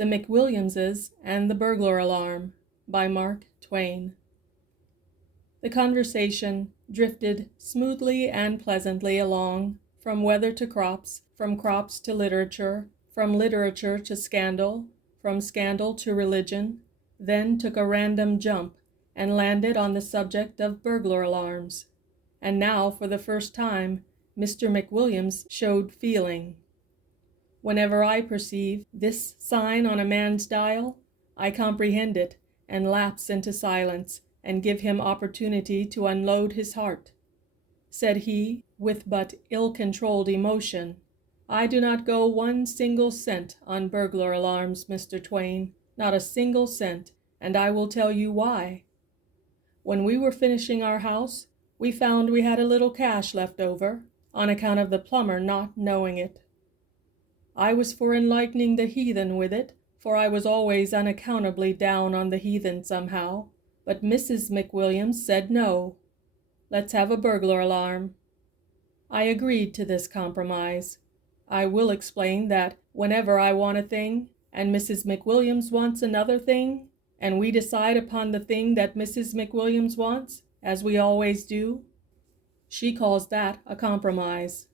The McWilliamses and the Burglar Alarm by Mark Twain. The conversation drifted smoothly and pleasantly along, from weather to crops, from crops to literature, from literature to scandal, from scandal to religion, then took a random jump and landed on the subject of burglar alarms. And now, for the first time, Mr. McWilliams showed feeling. Whenever I perceive this sign on a man's dial, I comprehend it and lapse into silence and give him opportunity to unload his heart. Said he, with but ill-controlled emotion, "I do not go 1 single cent on burglar alarms, Mr. Twain, not a single cent, and I will tell you why. When we were finishing our house, we found we had a little cash left over, on account of the plumber not knowing it. I was for enlightening the heathen with it, for I was always unaccountably down on the heathen somehow, but Mrs. McWilliams said no. Let's have a burglar alarm. I agreed to this compromise. I will explain that whenever I want a thing, and Mrs. McWilliams wants another thing, and we decide upon the thing that Mrs. McWilliams wants, as we always do, she calls that a compromise.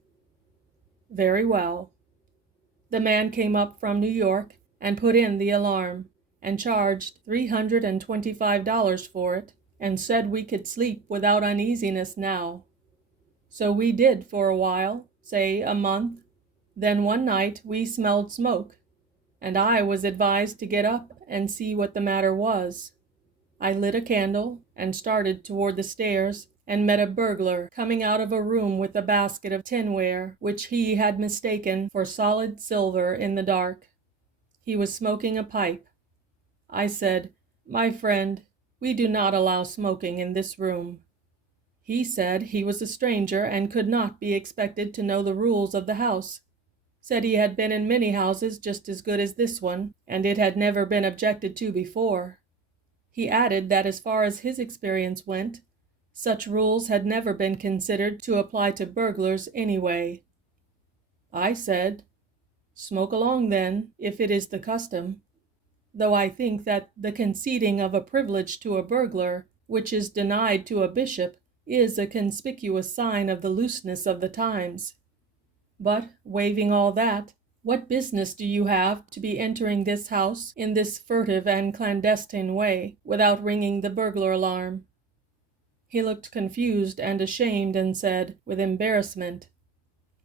Very well. The man came up from New York and put in the alarm, and charged $325 for it, and said we could sleep without uneasiness now. So we did for a while, say a month. Then one night we smelled smoke, and I was advised to get up and see what the matter was. I lit a candle and started toward the stairs, and met a burglar coming out of a room with a basket of tinware, which he had mistaken for solid silver in the dark. He was smoking a pipe. I said, "My friend, we do not allow smoking in this room." He said he was a stranger and could not be expected to know the rules of the house. Said he had been in many houses just as good as this one, and it had never been objected to before. He added that as far as his experience went, such rules had never been considered to apply to burglars anyway. I said, "Smoke along then, if it is the custom," though I think that the conceding of a privilege to a burglar, which is denied to a bishop, is a conspicuous sign of the looseness of the times. But, waiving all that, what business do you have to be entering this house in this furtive and clandestine way, without ringing the burglar alarm? He looked confused and ashamed and said, with embarrassment,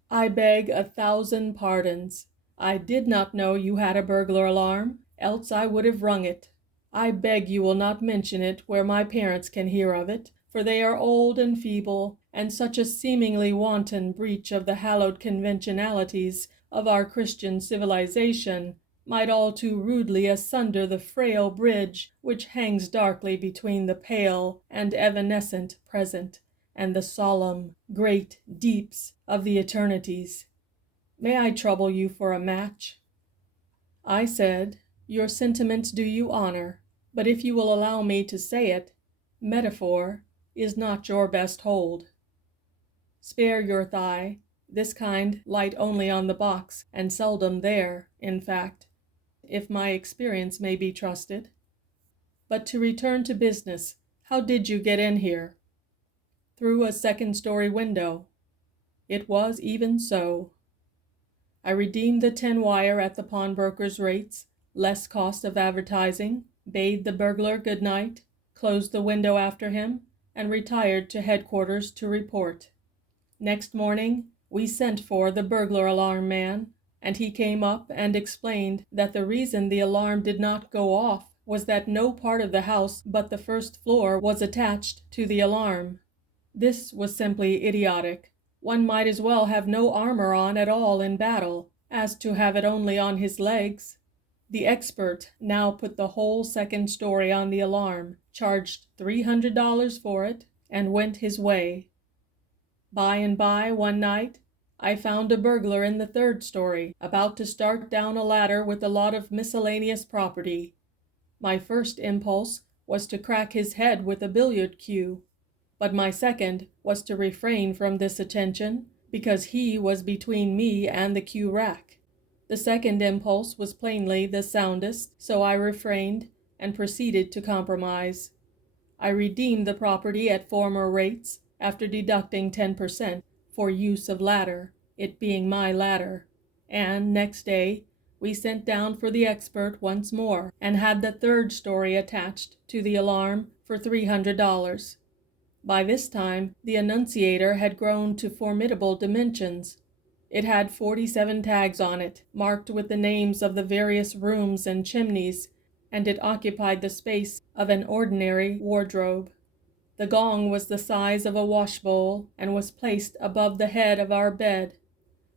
"I beg 1,000 pardons. I did not know you had a burglar alarm, else I would have rung it. I beg you will not mention it where my parents can hear of it, for they are old and feeble, and such a seemingly wanton breach of the hallowed conventionalities of our Christian civilization might all too rudely asunder the frail bridge which hangs darkly between the pale and evanescent present and the solemn, great deeps of the eternities. May I trouble you for a match?" I said, "Your sentiments do you honor, but if you will allow me to say it, metaphor is not your best hold. Spare your thigh. This kind light only on the box, and seldom there, in fact, if my experience may be trusted. But to return to business, how did you get in here?" "Through a second-story window." It was even so. I redeemed the tin wire at the pawnbroker's rates, less cost of advertising, bade the burglar good night, closed the window after him, and retired to headquarters to report. Next morning, we sent for the burglar alarm man, and he came up and explained that the reason the alarm did not go off was that no part of the house but the first floor was attached to the alarm. This was simply idiotic. One might as well have no armor on at all in battle, as to have it only on his legs. The expert now put the whole second story on the alarm, charged $300 for it, and went his way. By and by, one night, I found a burglar in the third story, about to start down a ladder with a lot of miscellaneous property. My first impulse was to crack his head with a billiard cue, but my second was to refrain from this attention, because he was between me and the cue rack. The second impulse was plainly the soundest, so I refrained and proceeded to compromise. I redeemed the property at former rates, after deducting 10% for use of ladder, it being my ladder, and next day we sent down for the expert once more, and had the third story attached to the alarm for $300. By this time the annunciator had grown to formidable dimensions. It had 47 tags on it, marked with the names of the various rooms and chimneys, and it occupied the space of an ordinary wardrobe. The gong was the size of a washbowl, and was placed above the head of our bed.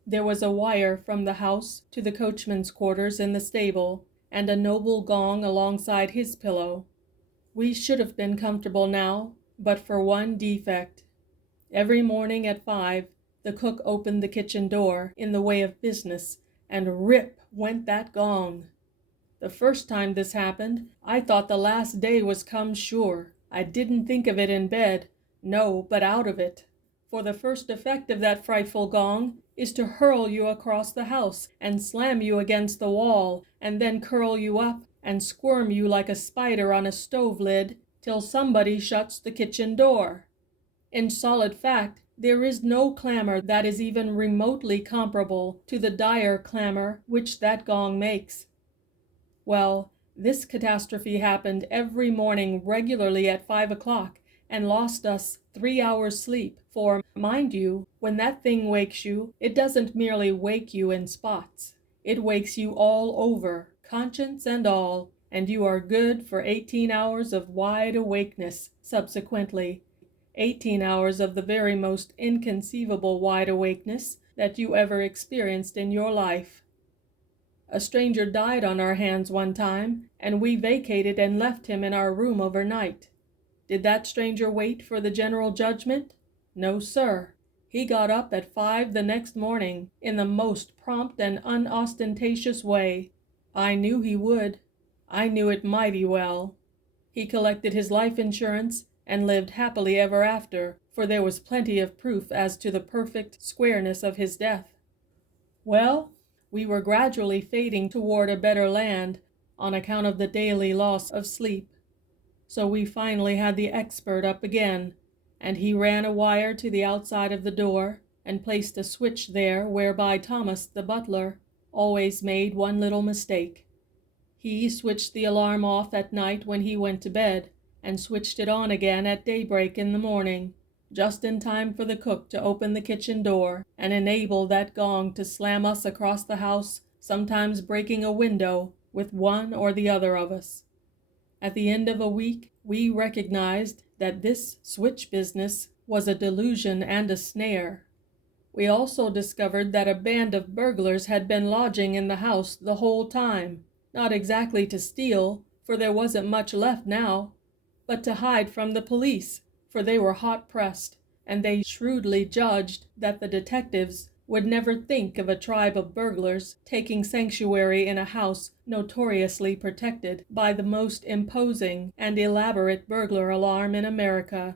There was a wire from the house to the coachman's quarters in the stable, and a noble gong alongside his pillow. We should have been comfortable now, but for one defect. Every morning at 5, the cook opened the kitchen door in the way of business, and rip went that gong. The first time this happened, I thought the last day was come sure. I didn't think of it in bed, no, but out of it. For the first effect of that frightful gong is to hurl you across the house, and slam you against the wall, and then curl you up, and squirm you like a spider on a stove lid, till somebody shuts the kitchen door. In solid fact, there is no clamor that is even remotely comparable to the dire clamor which that gong makes. Well, this catastrophe happened every morning regularly at 5 o'clock, and lost us 3 hours' sleep, for, mind you, when that thing wakes you, it doesn't merely wake you in spots. It wakes you all over, conscience and all, and you are good for 18 hours of wide awakeness subsequently. 18 hours of the very most inconceivable wide awakeness that you ever experienced in your life. A stranger died on our hands one time, and we vacated and left him in our room overnight. Did that stranger wait for the general judgment? No, sir. He got up at 5 the next morning, in the most prompt and unostentatious way. I knew he would. I knew it mighty well. He collected his life insurance, and lived happily ever after, for there was plenty of proof as to the perfect squareness of his death. Well, we were gradually fading toward a better land, on account of the daily loss of sleep. So we finally had the expert up again, and he ran a wire to the outside of the door, and placed a switch there whereby Thomas, the butler, always made one little mistake. He switched the alarm off at night when he went to bed, and switched it on again at daybreak in the morning, just in time for the cook to open the kitchen door, and enable that gong to slam us across the house, sometimes breaking a window with one or the other of us. At the end of a week, we recognized that this switch business was a delusion and a snare. We also discovered that a band of burglars had been lodging in the house the whole time, not exactly to steal, for there wasn't much left now, but to hide from the police, for they were hot-pressed, and they shrewdly judged that the detectives would never think of a tribe of burglars taking sanctuary in a house notoriously protected by the most imposing and elaborate burglar alarm in America.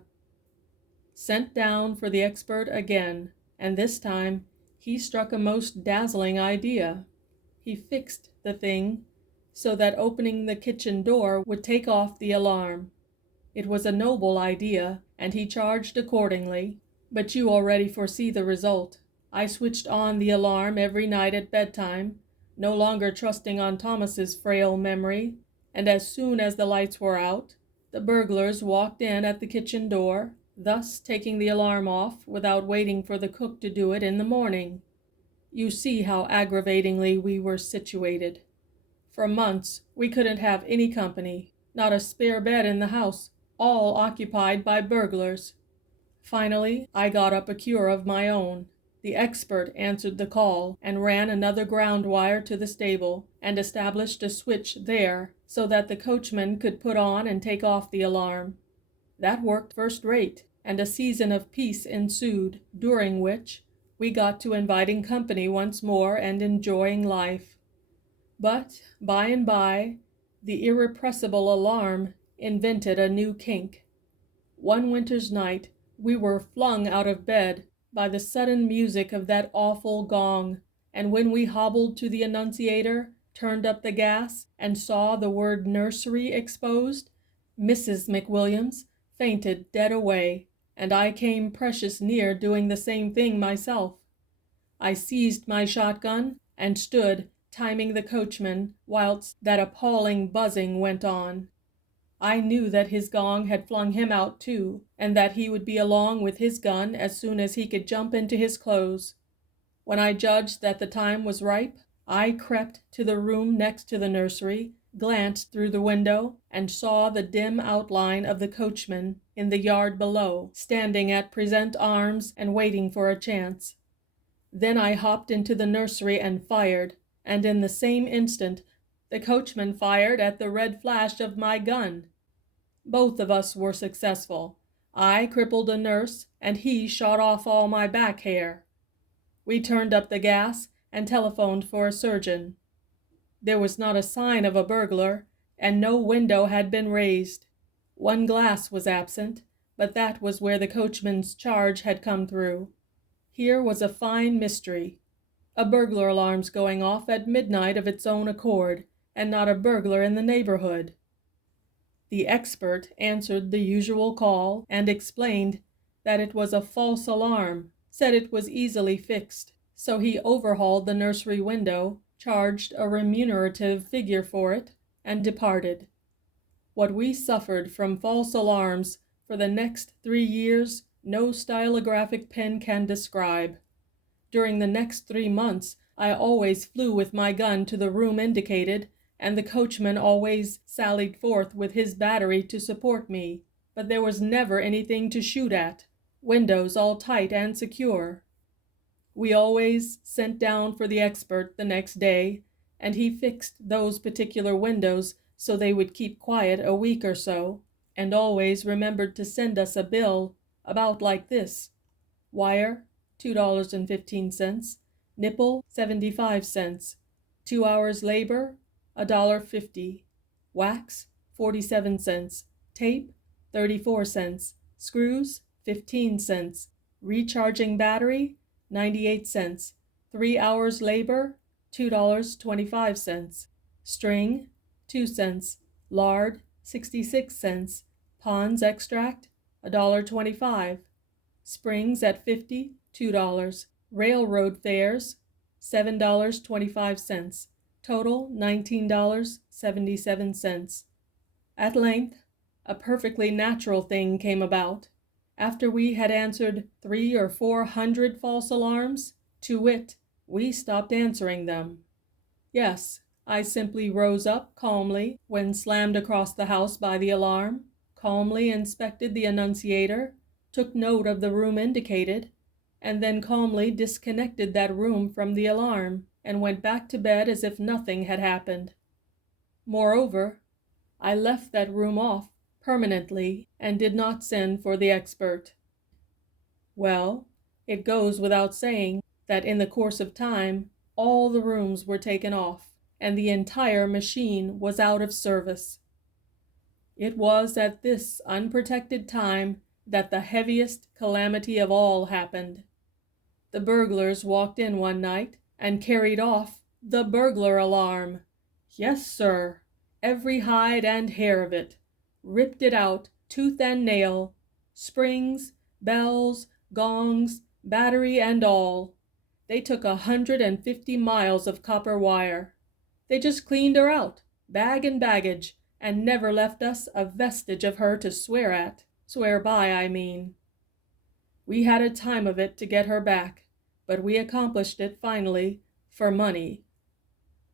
Sent down for the expert again, and this time he struck a most dazzling idea. He fixed the thing so that opening the kitchen door would take off the alarm. It was a noble idea, and he charged accordingly, but you already foresee the result. I switched on the alarm every night at bedtime, no longer trusting on Thomas's frail memory, and as soon as the lights were out, the burglars walked in at the kitchen door, thus taking the alarm off without waiting for the cook to do it in the morning. You see how aggravatingly we were situated. For months we couldn't have any company, not a spare bed in the house, all occupied by burglars. Finally, I got up a cure of my own. The expert answered the call, and ran another ground wire to the stable, and established a switch there, so that the coachman could put on and take off the alarm. That worked first rate, and a season of peace ensued, during which we got to inviting company once more and enjoying life. But, by and by, the irrepressible alarm invented a new kink. One winter's night, we were flung out of bed by the sudden music of that awful gong, and when we hobbled to the annunciator, turned up the gas, and saw the word nursery exposed, Mrs. McWilliams fainted dead away, and I came precious near doing the same thing myself. I seized my shotgun and stood timing the coachman whilst that appalling buzzing went on. I knew that his gong had flung him out too, and that he would be along with his gun as soon as he could jump into his clothes. When I judged that the time was ripe, I crept to the room next to the nursery, glanced through the window, and saw the dim outline of the coachman in the yard below, standing at present arms and waiting for a chance. Then I hopped into the nursery and fired, and in the same instant the coachman fired at the red flash of my gun. Both of us were successful. I crippled a nurse, and he shot off all my back hair. We turned up the gas and telephoned for a surgeon. There was not a sign of a burglar, and no window had been raised. One glass was absent, but that was where the coachman's charge had come through. Here was a fine mystery. A burglar alarm's going off at midnight of its own accord, and not a burglar in the neighborhood. The expert answered the usual call and explained that it was a false alarm, said it was easily fixed. So he overhauled the nursery window, charged a remunerative figure for it, and departed. What we suffered from false alarms for the next 3 years, no stylographic pen can describe. During the next 3 months, I always flew with my gun to the room indicated, and the coachman always sallied forth with his battery to support me, but there was never anything to shoot at, windows all tight and secure. We always sent down for the expert the next day, and he fixed those particular windows so they would keep quiet a week or so, and always remembered to send us a bill about like this: wire, $2.15, nipple, 75 cents, 2 hours labor, $1.50, wax, 47 cents, tape, 34 cents, screws, 15 cents, recharging battery, 98 cents, 3 hours labor, $2.25, string, 2 cents, lard, 66 cents, Pond's extract, $1.25, springs at 50, $2, railroad fares, $7.25, total $19.77. At length, a perfectly natural thing came about. After we had answered 300 or 400 false alarms, to wit, we stopped answering them. Yes, I simply rose up calmly when slammed across the house by the alarm, calmly inspected the annunciator, took note of the room indicated, and then calmly disconnected that room from the alarm and went back to bed as if nothing had happened. Moreover, I left that room off permanently and did not send for the expert. Well, it goes without saying that in the course of time all the rooms were taken off and the entire machine was out of service. It was at this unprotected time that the heaviest calamity of all happened. The burglars walked in one night and carried off the burglar alarm. Yes, sir, every hide and hair of it, ripped it out, tooth and nail, springs, bells, gongs, battery and all. They took 150 miles of copper wire. They just cleaned her out, bag and baggage, and never left us a vestige of her to swear at. Swear by, I mean. We had a time of it to get her back, but we accomplished it finally for money.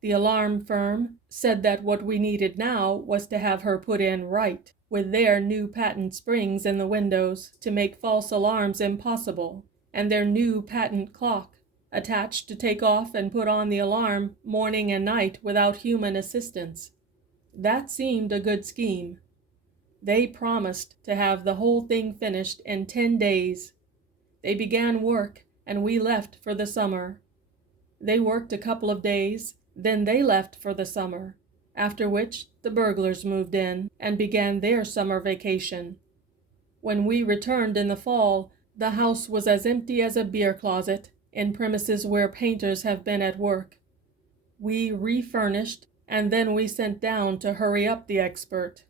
The alarm firm said that what we needed now was to have her put in right, with their new patent springs in the windows to make false alarms impossible, and their new patent clock attached to take off and put on the alarm morning and night without human assistance. That seemed a good scheme. They promised to have the whole thing finished in 10 days. They began work, and we left for the summer. They worked a couple of days, then they left for the summer, after which the burglars moved in and began their summer vacation. When we returned in the fall, the house was as empty as a beer closet, in premises where painters have been at work. We refurnished, and then we sent down to hurry up the expert.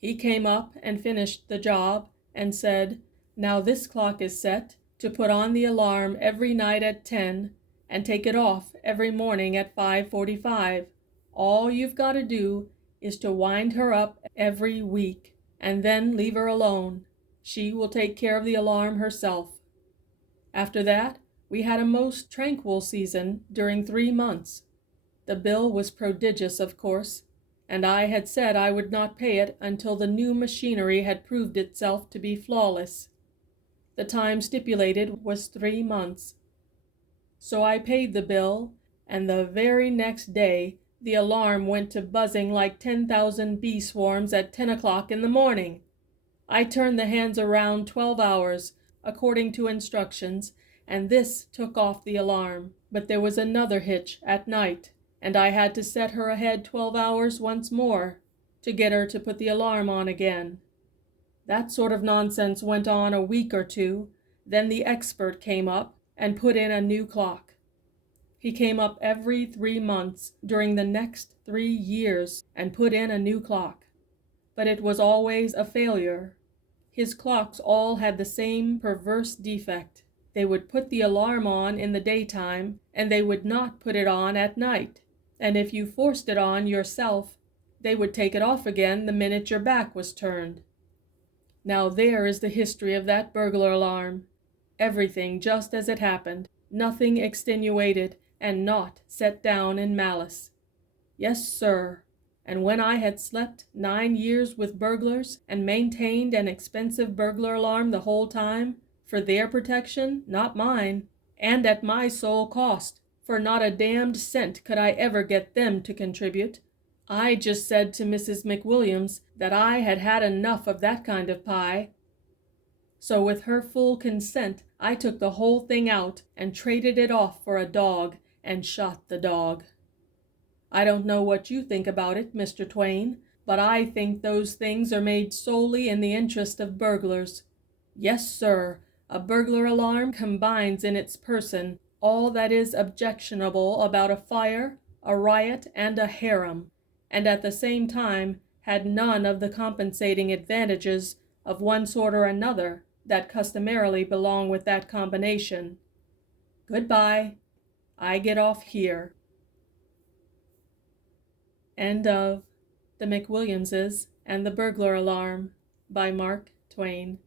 He came up and finished the job and said, "Now this clock is set to put on the alarm every night at 10 and take it off every morning at 5:45. All you've got to do is to wind her up every week and then leave her alone. She will take care of the alarm herself." After that, we had a most tranquil season during 3 months. The bill was prodigious, of course, and I had said I would not pay it until the new machinery had proved itself to be flawless. The time stipulated was 3 months. So I paid the bill, and the very next day the alarm went to buzzing like 10,000 bee swarms at 10 o'clock in the morning. I turned the hands around 12 hours, according to instructions, and this took off the alarm. But there was another hitch at night, and I had to set her ahead 12 hours once more to get her to put the alarm on again. That sort of nonsense went on a week or two. Then the expert came up and put in a new clock. He came up every 3 months during the next 3 years and put in a new clock. But it was always a failure. His clocks all had the same perverse defect. They would put the alarm on in the daytime, and they would not put it on at night. And if you forced it on yourself, they would take it off again the minute your back was turned. Now there is the history of that burglar alarm. Everything just as it happened, nothing extenuated, and naught set down in malice. Yes, sir. And when I had slept 9 years with burglars and maintained an expensive burglar alarm the whole time, for their protection, not mine, and at my sole cost, for not a damned cent could I ever get them to contribute, I just said to Mrs. McWilliams that I had had enough of that kind of pie. So with her full consent, I took the whole thing out and traded it off for a dog and shot the dog. I don't know what you think about it, Mr. Twain, but I think those things are made solely in the interest of burglars. Yes, sir, a burglar alarm combines in its person all that is objectionable about a fire, a riot, and a harem, and at the same time had none of the compensating advantages of one sort or another that customarily belong with that combination. Goodbye. I get off here. End of The McWilliamses and the Burglar Alarm by Mark Twain.